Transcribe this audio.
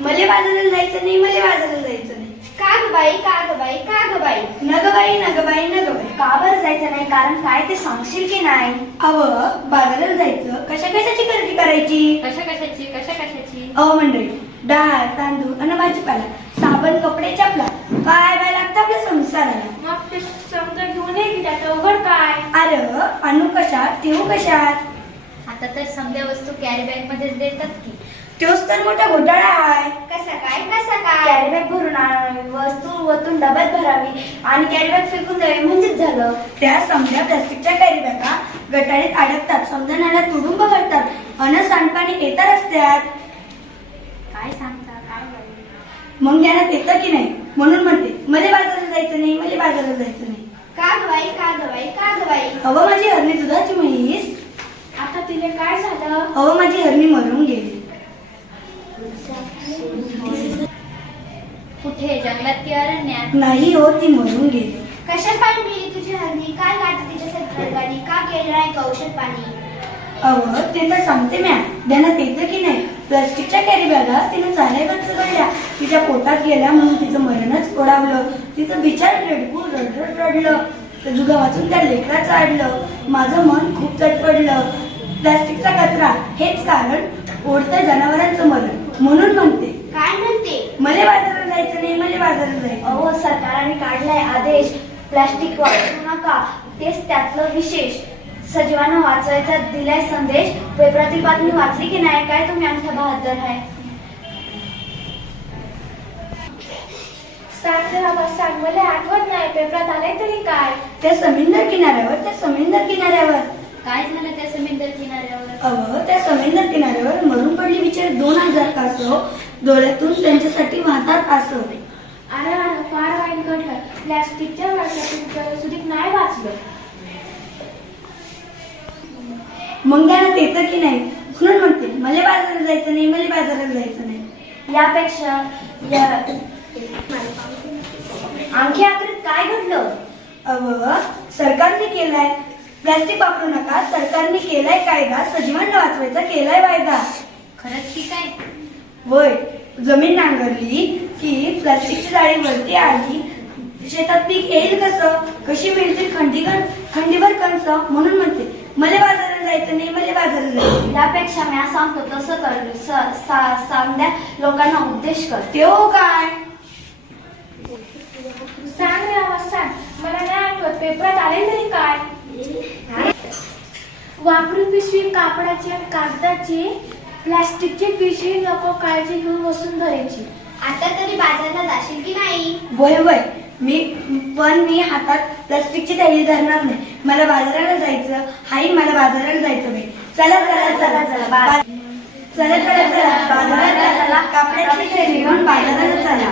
मले बाजाराला जायचं नाही, मले बाजाराला जायचं नाही. का ग बाई, का ग बाई, का ग बाई? नग बाई, नग बाई, नग बाई. का बरं जायचं नाही? कारण काय ते सांगशील की नाही? अव बाजाराला जायचं कशा कशाची खरेदी करायची? कशा कशाची? अहो मंडळी, डाळ तांदूळ आणि भाजीपाला, साबण, कपडे, चपला, काय बाय लागतं आपल्या संसाराला. मग ते समजा घेऊन ये की त्यात अवघड काय? अरे आणू कशात ठेवू कशात? आता तर समजा वस्तू कॅरी बॅग मध्येच देतात की. तोच तर मोठा घोटाळा आहे. कसा काय? कॅरी बॅग भरून आणावी, वस्तू वतून डब्यात भरावी आणि कॅरी बॅग फेकून द्यावी म्हणजेच झालं. त्या समजा प्लास्टिकच्या कॅरी बॅगा गटारीत अडकतात, समजा नाल्यात तुडुंब भरतात अन सांडपाणी येतात रस्त्यात. काय सांगता? काय बाई? मग ज्ञानात येतं की नाही म्हणून म्हणते मले बाजाराला जायचं नाही, मले बाजाराला जायचं नाही. का ग बाई, का ग बाई, का ग बाई? अव माझी हरणी दुधाची म्हैस. आता तिला काय झालं? अव माझी हरणी मरून गेली. कुठे? जंगलात की अरण्यात? नाही हो, ती मरून गेली. कशात पाणी पिली तुझी हरणी? काय गाठी तिच्यासाठी रडगाणी? का केलं नाही औषध पाणी? अव ते तर सांगते म्या, ध्यानात येतं की नाही प्लास्टिकच्या कॅरी बॅगा तिने चालायलाच चढल्या, तिच्या पोटात गेल्या म्हणून तिचं मरणच ओढावलं. तिचं बिचार रडकून रडरड रडलं. त्या दुधा वाचून त्या लेकराचं आडलं. माझं मन खूप तडफडलं. प्लास्टिकचा कचरा हेच कारण ओढत्या जनावरांचं मरण. म्हणून म्हणते काय म्हणते? मले बाजाराला जायचं नाही, मले बाजाराला जायचं. अहो सरकारने काढलाय आदेश, प्लास्टिक वापरू नका. तेच त्यातलं विशेष. सजीवांना वाचवायचा दिलाय संदेश. पेपरातील बातमी वाचली की नाही? काय तुम्ही आमच्या बहादर आहे? सांग मला आठवत नाही. पेपरात आलंय तरी काय? त्या समुद्र किनाऱ्यावर, त्या समुद्र किनाऱ्यावर. काय झालं त्या समुद्र किनाऱ्यावर? अव त्या समुद्र किनाऱ्यावर मरून पडली बिचार 2000 कासव. डोळ्यातून त्यांच्यासाठी वाहतात आसव. अरे फार वाईट घडलं. प्लास्टिकच्या वर्षातून सुधीक नाही वाचलं. मग ध्यानात येतं की नाही म्हणून म्हणते मले बाजाराला जायचं नाही, मले बाजाराला जायचं नाही. यापेक्षा आणखी आखरीत काय घडलं? अव सरकारने केलाय प्लास्टिक वापरू नका, सरकारने केलाय कायदा, सजीवांना वाचवायचा केलाय वायदा. खरंच की काय? होय, जमीन नांगरली की प्लास्टिकची जाळी वरती आली, शेतात पीक येईल कसं, कशी मिळतील खंडीभर कणस. म्हणून म्हणते मले बाजाराला जायचं नाही, मले बाजाराला जायचं. यापेक्षा मी सांगतो तसं कर. सांगण्या लोकांना उद्देश कर. ते हो काय? सांग आवाज सांग. मला नाही आठवत. पेपरात आले तरी काय? वापरू पिशवी कापडाची आणि कागदाची, प्लास्टिकची पिशवी नको काळजी घेऊन वसुंधरेची. आता तरी बाजारला जाशील की नाही? वय वय मी हातात प्लास्टिकची थैली धरणार नाही. मला बाजाराला जायचं. हाई मला बाजाराला जायचं बाई. चला चला चला चला चला चला चला बाजाराला चला. कापडाची थैली घेऊन बाजाराला चला.